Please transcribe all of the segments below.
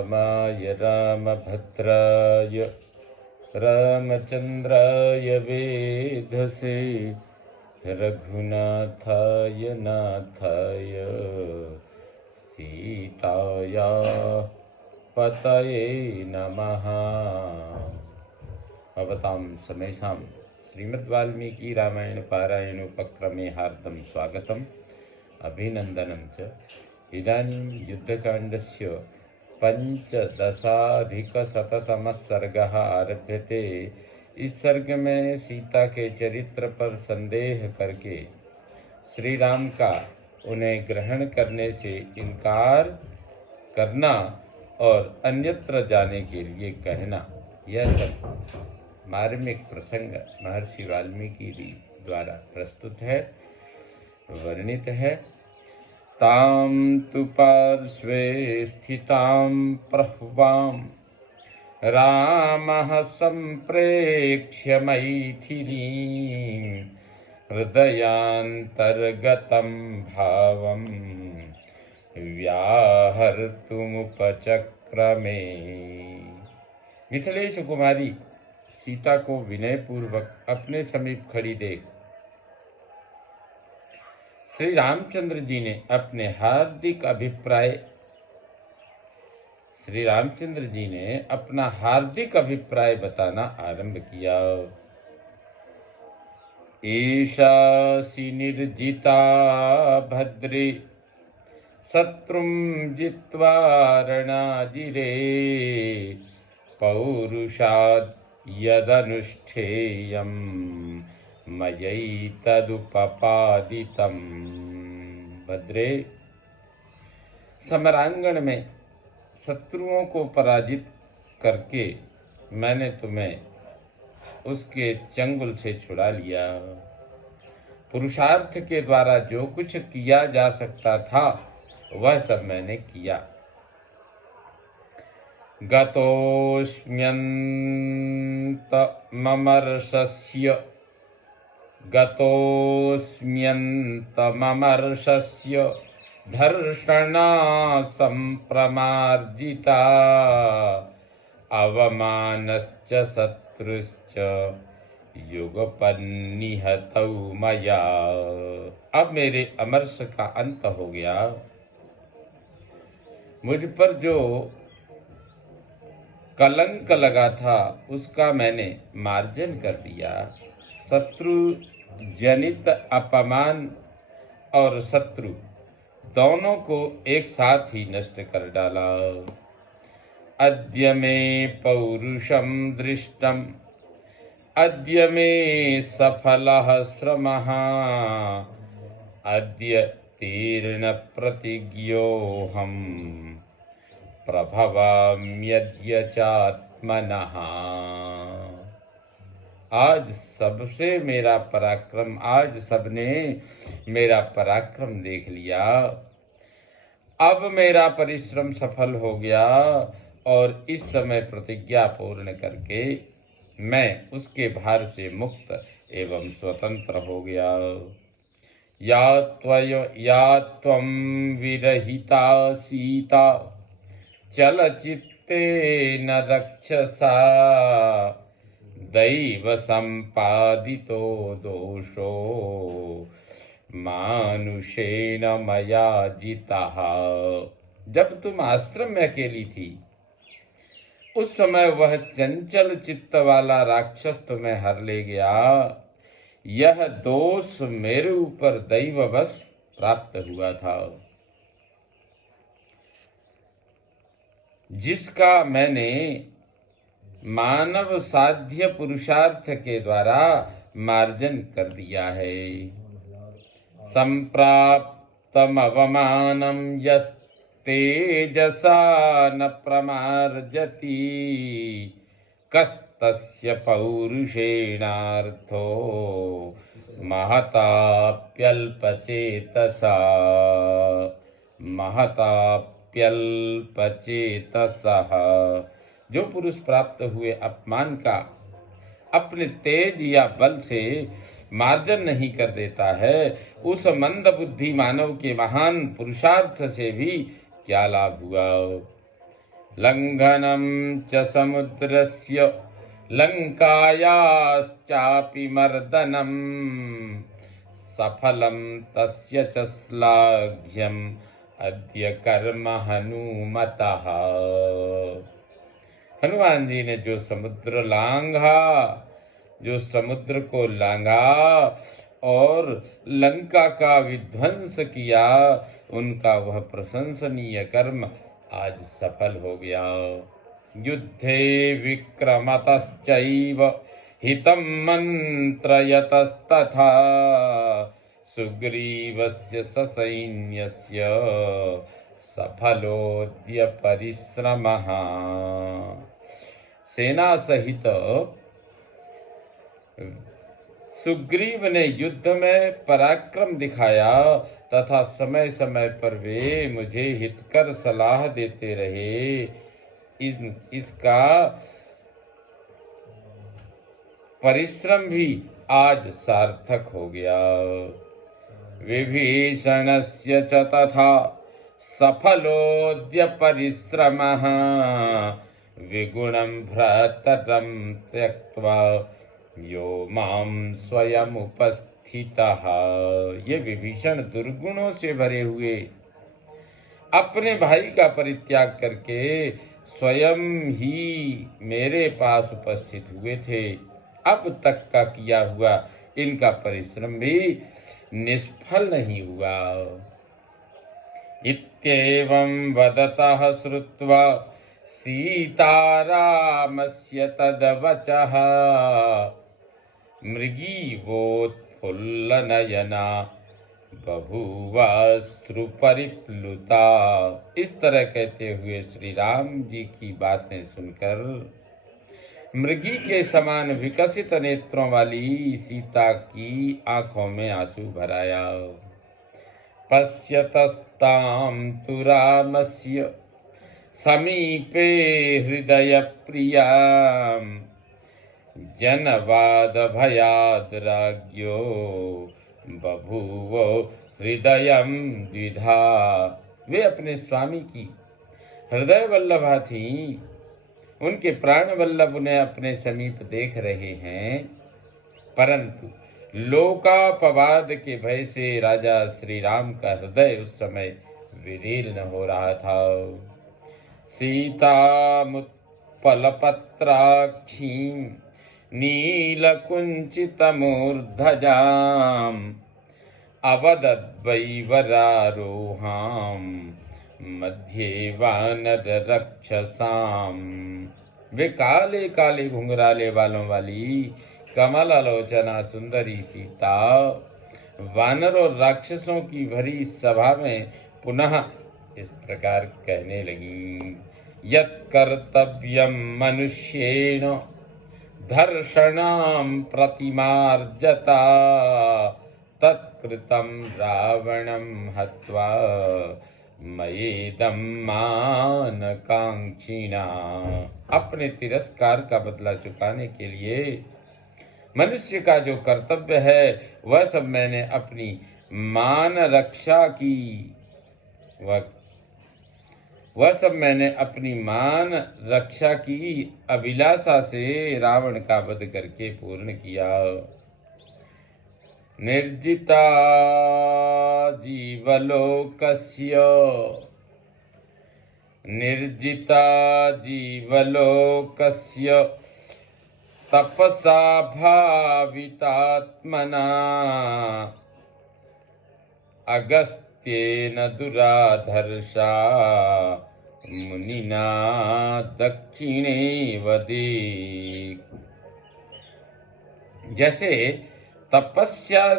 रामाय रामभद्राय रामचन्द्राय वेधसे रघुनाथाय नाथाय सीताया पतये नमः। भवतां समेषां श्रीमद्वाल्मीकि रामायण पारायण उपक्रमे हार्दं स्वागतम् अभिनन्दनं च। इदानीं युद्धकाण्डस्य पंचदशाधिकशततमः सर्गः आरभ्यते। इस सर्ग में सीता के चरित्र पर संदेह करके श्री राम का उन्हें ग्रहण करने से इनकार करना और अन्यत्र जाने के लिए कहना, यह सब मार्मिक प्रसंग महर्षि वाल्मीकि द्वारा प्रस्तुत है, वर्णित है। तां तु पार्श्वे स्थितां प्रह्वां रामः सम्प्रेक्ष्य मैथिलीं हृदयान्तर्गतं भावं व्याहर्तुमुपचक्रमे। मिथिलेश कुमारी सीता को विनयपूर्वक अपने समीप खड़ी देख श्री रामचंद्र जी ने अपना हार्दिक अभिप्राय बताना आरंभ किया। ईशासि निर्जिता भद्रे शत्रुं जित्वा रणाजिरे पौरुषाद् यदनुष्ठेयं मयैतदुपपादितं। भद्रे, समरांगण में शत्रुओं को पराजित करके मैंने तुम्हें उसके चंगुल से छुड़ा लिया। पुरुषार्थ के द्वारा जो कुछ किया जा सकता था वह सब मैंने किया। गतोऽस्म्यन्तमर्षस्य धर्षणा सम्प्रमार्जिता अवमानश्च शत्रुश्च युगपन्निहतौ मया। अब मेरे अमर्ष का अंत हो गया। मुझ पर जो कलंक लगा था उसका मैंने मार्जन कर दिया। शत्रु जनित अपमान और शत्रु दोनों को एक साथ ही नष्ट कर डाला। अद्य मे पौरुषं दृष्टम् अद्य मे सफलः श्रमः अद्य तीर्ण प्रतिज्ञोऽहम् प्रभवाम्यद्य चात्मनः। आज सबने मेरा पराक्रम देख लिया। अब मेरा परिश्रम सफल हो गया और इस समय प्रतिज्ञा पूर्ण करके मैं उसके भार से मुक्त एवं स्वतंत्र हो गया। या त्वं विरहिता सीता चलचित्तेन रक्षसा दैव संपादितो दोषो मानुषेण मया जितः। जब तुम आश्रम में अकेली थी उस समय वह चंचल चित्त वाला राक्षस तुम्हें हर ले गया। यह दोष मेरे ऊपर दैववश प्राप्त हुआ था, जिसका मैंने मानव साध्य पुरुषार्थ के द्वारा मार्जन कर दिया है। संप्राप्तमवमानं यस्तेजसा न प्रमार्जति कस्तस्य पौरुषेणार्थो महताप्यल्पचेतसा। जो पुरुष प्राप्त हुए अपमान का अपने तेज या बल से मार्जन नहीं कर देता है, उस मंद बुद्धि मानव के महान पुरुषार्थ से भी क्या लाभ हुआ। लंघनं च समुद्रस्य लंकायाश्चापि मर्दनम् सफलं तस्य च श्लाघ्यम् अद्य कर्म हनुमतः। हनुमान जी ने जो समुद्र लांघा, जो समुद्र को लांघा और लंका का विध्वंस किया, उनका वह प्रशंसनीय कर्म आज सफल हो गया। युद्धे विक्रमतश्चैव हितं मंत्रयतस्तथा सुग्रीवस्य ससैन्यस्य सफलोद्य परिश्रमः। सेना सहित सुग्रीव ने युद्ध में पराक्रम दिखाया तथा समय समय पर वे मुझे हितकर सलाह देते रहे। इसका परिश्रम भी आज सार्थक हो गया। विभीषणस्य च तथा सफलोद्य परिश्रमः विगुणं भ्रातरं त्यक्त्वा यो मां स्वयं उपस्थितः। ये विभीषण दुर्गुणों से भरे हुए अपने भाई का परित्याग करके स्वयं ही मेरे पास उपस्थित हुए थे। अब तक का किया हुआ इनका परिश्रम भी निष्फल नहीं हुआ। इत्येवं वदतः श्रुत्वा सीतारामस्य तद्वचः मृगीवोत्फुल्लनयना बभूवाश्रुपरिप्लुता। इस तरह कहते हुए श्री राम जी की बातें सुनकर मृगी के समान विकसित नेत्रों वाली सीता की आंखों में आंसू भर आया। पश्यतस्तां तु रामस्य समीपे हृदय प्रियां जनवाद भयाद राज्ञो बभूव हृदयं द्विधा। वे अपने स्वामी की हृदय वल्लभा थीं, उनके प्राण वल्लभ उन्हें अपने समीप देख रहे हैं, परंतु लोकापवाद के भय से राजा श्री राम का हृदय उस समय विदीर्ण हो रहा था। सीतामुत्पलपत्राक्षीं नीलकुञ्चितमूर्धजाम् अवदद्वैवरारोहां मध्ये वानररक्षसाम्। वे काले काले घुंघराले बालों वाली कमलालोचना सुंदरी सीता वानर और राक्षसों की भरी सभा में पुनः इस प्रकार कहने लगी। यत् कर्तव्यं मनुष्येण धर्षणां प्रतिमार्जता तत्कृतं रावणं हत्वा मयेदं मानकांक्षिणा। अपने तिरस्कार का बदला चुकाने के लिए मनुष्य का जो कर्तव्य है वह सब मैंने अपनी मान रक्षा की वह सब मैंने अपनी मान रक्षा की अभिलाषा से रावण का वध करके पूर्ण किया। निर्जिता जीवलोकस्य तपसा भावितात्मना अगस्त्येन दुराधर्षा मुनिना दक्षिणे वदे। जैसे तपस्या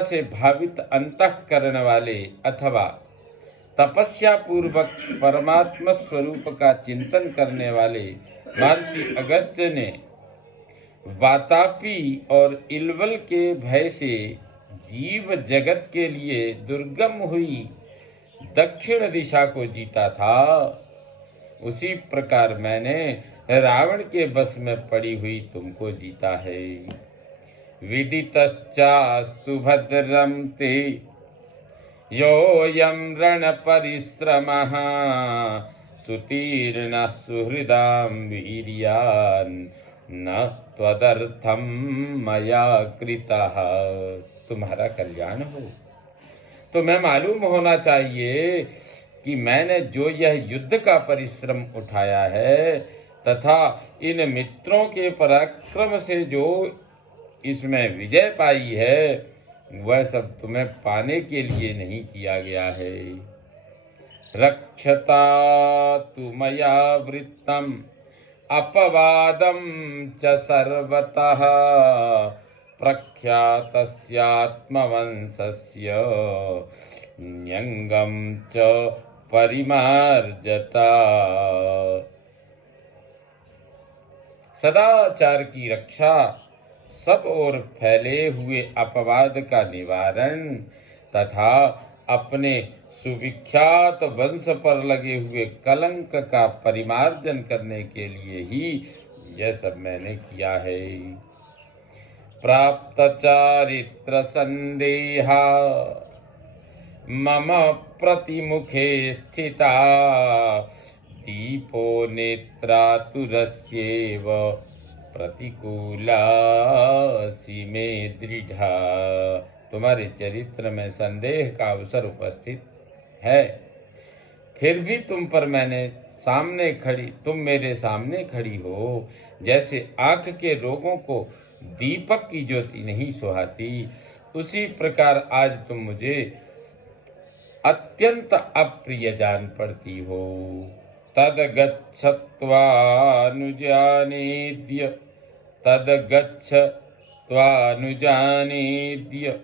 से भावित अंतःकरण वाले अथवा तपस्या पूर्वक परमात्मा स्वरूप का चिंतन करने वाले महर्षि अगस्त्य ने वातापी और इलवल के भय से जीव जगत के लिए दुर्गम हुई दक्षिण दिशा को जीता था, उसी प्रकार मैंने रावण के बस में पड़ी हुई तुमको जीता है। विदितश्चास्तु भद्रं ते योऽयं रणपरिश्रमः सुतीर्णः सुहृदां वीर्यान् न त्वदर्थं मया कृतः। तुम्हारा कल्याण हो। तुम्हें मालूम होना चाहिए कि मैंने जो यह युद्ध का परिश्रम उठाया है तथा इन मित्रों के पराक्रम से जो इसमें विजय पाई है, वह सब तुम्हें पाने के लिए नहीं किया गया है। रक्षता तु मया वृत्तम अपवादम च सर्वतः प्रख्यातस्यात्मवंशस्य न्यंगम च परिमार्जता। सदाचार की रक्षा, सब ओर फैले हुए अपवाद का निवारण तथा अपने सुविख्यात वंश पर लगे हुए कलंक का परिमार्जन करने के लिए ही यह सब मैंने किया है। प्राप्त चारित्र संदेहा मम प्रतिमुखे स्थिता दीपो नेत्रातुरस्येव प्रतिकूलासि मे दृढ़ा। तुम्हारे चरित्र में संदेह का अवसर उपस्थित है, फिर भी तुम मेरे सामने खड़ी हो। जैसे आंख के रोगों को दीपक की ज्योति नहीं सुहाती, उसी प्रकार आज तुम मुझे अत्यंत अप्रिय जान पड़ती हो। तद्गच्छत्वानुजानेद्य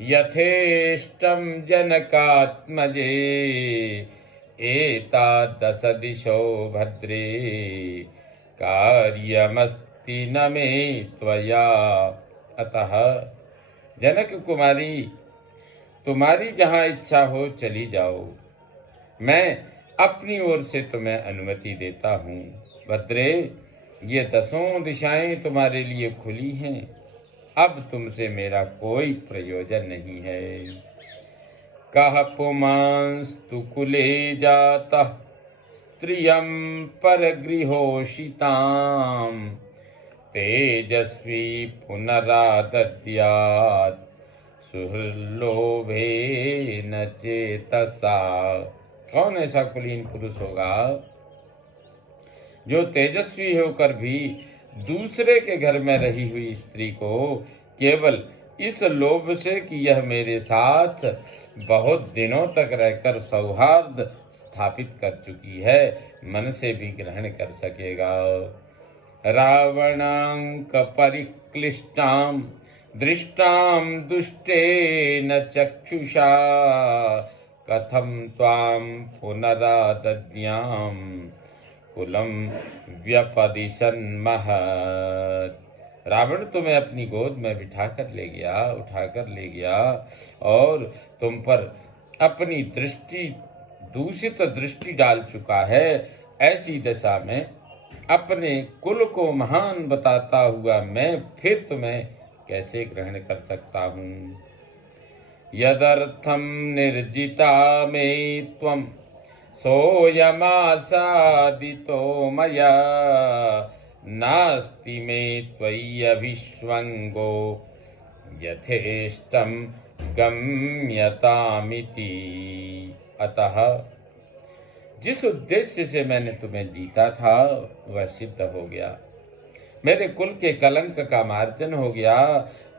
यथेष्टं जनकात्मजे एतादश दिशो भद्रे कार्यमस्ति न मे त्वया। अतः जनक कुमारी, तुम्हारी जहाँ इच्छा हो चली जाओ, मैं अपनी ओर से तुम्हें अनुमति देता हूँ। भद्रे, ये 10 दिशाएं तुम्हारे लिए खुली हैं, अब तुमसे मेरा कोई प्रयोजन नहीं है। कह पुमांस्तु कुले जातः स्त्रियं परगृहोषितां तेजस्वी पुनरादद्यात् सुहृल्लोभेन चेतसा। कौन ऐसा कुलीन पुरुष होगा जो तेजस्वी होकर भी दूसरे के घर में रही हुई स्त्री को केवल इस लोभ से कि यह मेरे साथ बहुत दिनों तक रहकर सौहार्द स्थापित कर चुकी है, मन से भी ग्रहण कर सकेगा। रावणांक परिक्लिष्टां दृष्टां दुष्टेन चक्षुषा कथं त्वां पुनरादद्यां कुलं व्यपदिशन्महत्। रावण तुम्हें अपनी गोद में उठाकर ले गया और तुम पर अपनी दूषित दृष्टि डाल चुका है। ऐसी दशा में अपने कुल को महान बताता हुआ मैं फिर तुम्हें कैसे ग्रहण कर सकता हूँ। यदर्थं निर्जिता मे त्वं सोऽयमासादितो मया नास्ति मे त्वय्यभिष्वङ्गो यथेष्टं गम्यतामिति। अतः जिस उद्देश्य से मैंने तुम्हें जीता था वह सिद्ध हो गया, मेरे कुल के कलंक का मार्जन हो गया।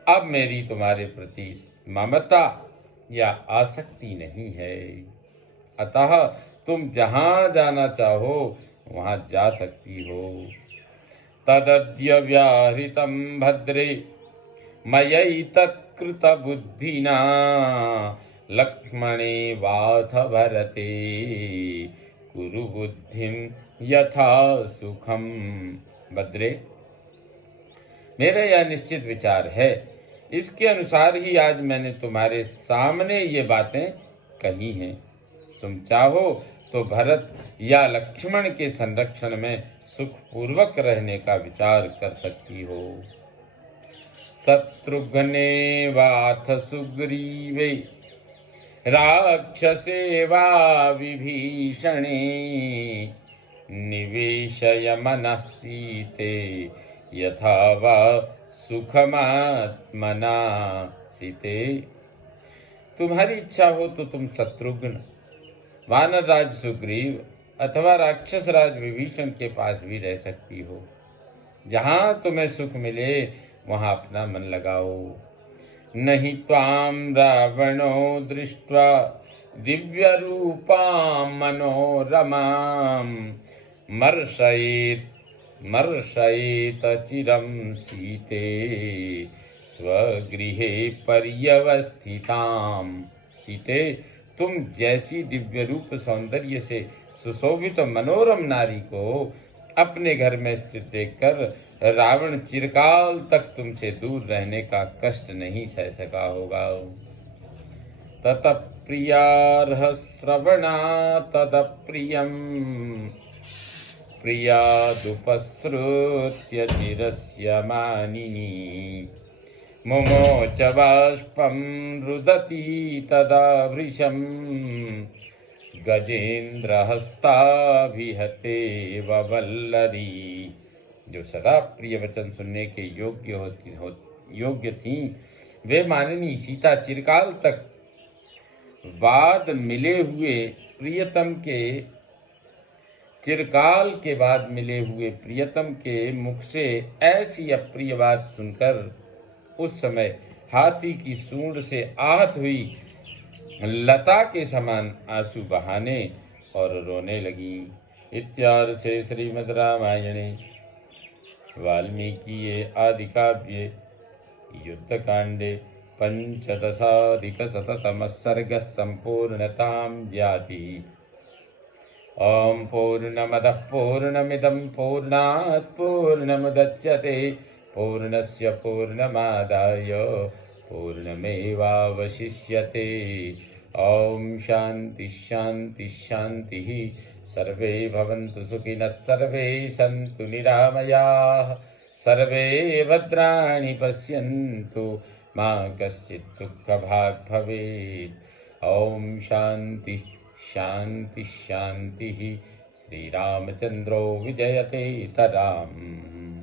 अब मेरी तुम्हारे प्रति ममता या आसक्ति नहीं है, अतः तुम जहाँ जाना चाहो वहाँ जा सकती हो। तदद्य व्याहृतं भद्रे मयैतत्कृत बुद्धिना लक्ष्मणे वाथ भरते कुरु बुद्धिं यथा सुखम। भद्रे, मेरा यह निश्चित विचार है, इसके अनुसार ही आज मैंने तुम्हारे सामने ये बातें कही हैं। तुम चाहो तो भरत या लक्ष्मण के संरक्षण में सुखपूर्वक रहने का विचार कर सकती हो। शत्रुघ्ने वाथ सुग्रीवे राक्षसेवा विभीषणे निवेशय मनः सीते यथा वा सुखमात्मना सीते। तुम्हारी इच्छा हो तो तुम शत्रुघ्न, वानर राज सुग्रीव अथवा राक्षस राज विभीषण के पास भी रह सकती हो। जहां तुम्हें सुख मिले वहां अपना मन लगाओ। नहीं त्वां रावणो दृष्ट्वा दिव्य रूपां मनोरमां मर्षयेत चिरं सीते स्वगृहे पर्यवस्थितां। सीते, तुम जैसी दिव्य रूप सौंदर्य से सुशोभित मनोरम नारी को अपने घर में स्थित देखकर रावण चिरकाल तक तुमसे दूर रहने का कष्ट नहीं सह सका होगा। ततः प्रियार्ह श्रवणा तदप्रियम् प्रियादुपसृत्य चिरस्य मानिनी मुमोच बाष्पं रुदती तदा वृषम् गजेन्द्रहस्ताभिहते वल्लरी। जो सदा प्रिय वचन सुनने के योग्य थी, वे माननी सीता चिरकाल तक चिरकाल के बाद मिले हुए प्रियतम के मुख से ऐसी अप्रिय बात सुनकर उस समय हाथी की सूंड से आहत हुई लता के समान आंसू बहाने और रोने लगी। इत्यार्षे श्रीमद् रामायणे वाल्मीकिये आदि काव्ये युद्धकांडे पंचदशाधिकशततमः सर्गः सम्पूर्णतां याति। ओम पूर्णमदः पूर्णमिदं पूर्णात् पूर्णमुदच्यते पूर्णस्य पूर्णमादाय पूर्णमेवावशिष्यते। ओम शांति शांति शांति। सर्वे भवन्तु सुखिनः, सर्वे सन्तु निरामयाः, सर्वे भद्राणि पश्यन्तु मा कश्चित् दुःखभाग् भवेत्। ओम शांति शांति शांति। श्रीरामचन्द्रो विजयते तराम्।